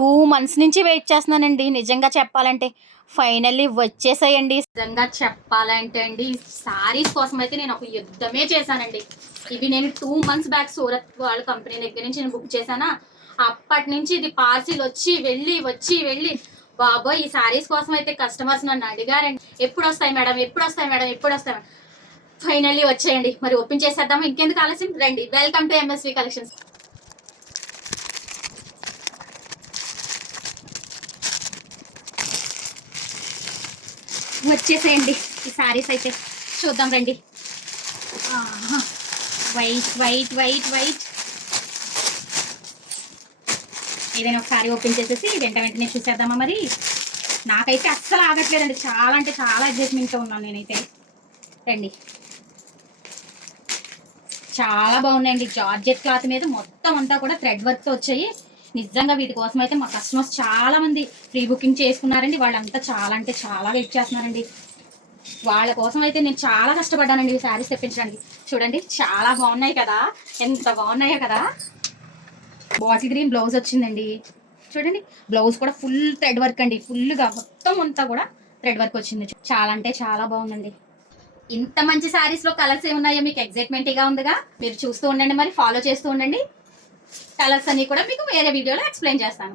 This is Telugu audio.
2 మంత్స్ నుంచి వెయిట్ చేస్తున్నానండి. నిజంగా చెప్పాలంటే ఫైనల్లీ వచ్చేసాయండి. నిజంగా చెప్పాలంటే అండి శారీస్ కోసం అయితే నేను ఒక యుద్ధమే చేశానండి. ఇవి నేను 2 మంత్స్ బ్యాక్ సూరత్ వాళ్ళ కంపెనీ దగ్గర నుంచి నేను బుక్ చేశానా, అప్పటి నుంచి ఇది పార్సిల్ వచ్చి వెళ్ళి బాబోయ్! ఈ శారీస్ కోసం అయితే కస్టమర్స్ నన్ను అడిగారండి. ఎప్పుడు వస్తాయి మేడం, ఎప్పుడు వస్తాయి మేడం, ఎప్పుడు వస్తాయి మేడం. ఫైనల్లీ వచ్చేయండి. మరి ఓపెన్ చేసేద్దామా, ఇంకెందుకు ఆలస్యం, రండి. Welcome to MSV collections. వచ్చేసేయండి ఈ శారీస్ అయితే చూద్దాం రండి. వైట్ వైట్ వైట్ వైట్ ఏదైనా ఒకసారి ఓపెన్ చేసేసి వెంటనే చూసేద్దామా. మరి నాకైతే అస్సలు ఆగట్లేదండి, చాలా అంటే చాలా ఎగ్జైట్మెంట్తో ఉన్నాను నేనైతే. రండి. చాలా బాగున్నాయండి. జార్జెట్ క్లాత్ మీద మొత్తం అంతా కూడా థ్రెడ్ వర్క్తో వచ్చాయి. నిజంగా వీటి కోసం అయితే మా కస్టమర్స్ చాలా మంది ప్రీ బుకింగ్ చేసుకున్నారండి. వాళ్ళంతా చాలా అంటే చాలా వెయిట్ చేస్తున్నారండి. వాళ్ళ కోసం అయితే నేను చాలా కష్టపడ్డానండి ఈ శారీస్ తెప్పించడానికి. చూడండి చాలా బాగున్నాయి కదా, ఎంత బాగున్నాయో కదా. బాటిల్ గ్రీన్ బ్లౌజ్ వచ్చిందండి. చూడండి బ్లౌజ్ కూడా ఫుల్ థ్రెడ్ వర్క్ అండి. ఫుల్గా మొత్తం అంతా కూడా థ్రెడ్ వర్క్ వచ్చింది. చాలా అంటే చాలా బాగుందండి. ఇంత మంచి శారీస్లో కలర్స్ ఏమున్నాయో మీకు ఎగ్జైట్మెంట్గా ఉందిగా. మీరు చూస్తూ ఉండండి, మరి ఫాలో చేస్తూ ఉండండి. కలర్స్ అన్ని కూడా మీకు వేరే వీడియోలో ఎక్స్ప్లెయిన్ చేస్తాను.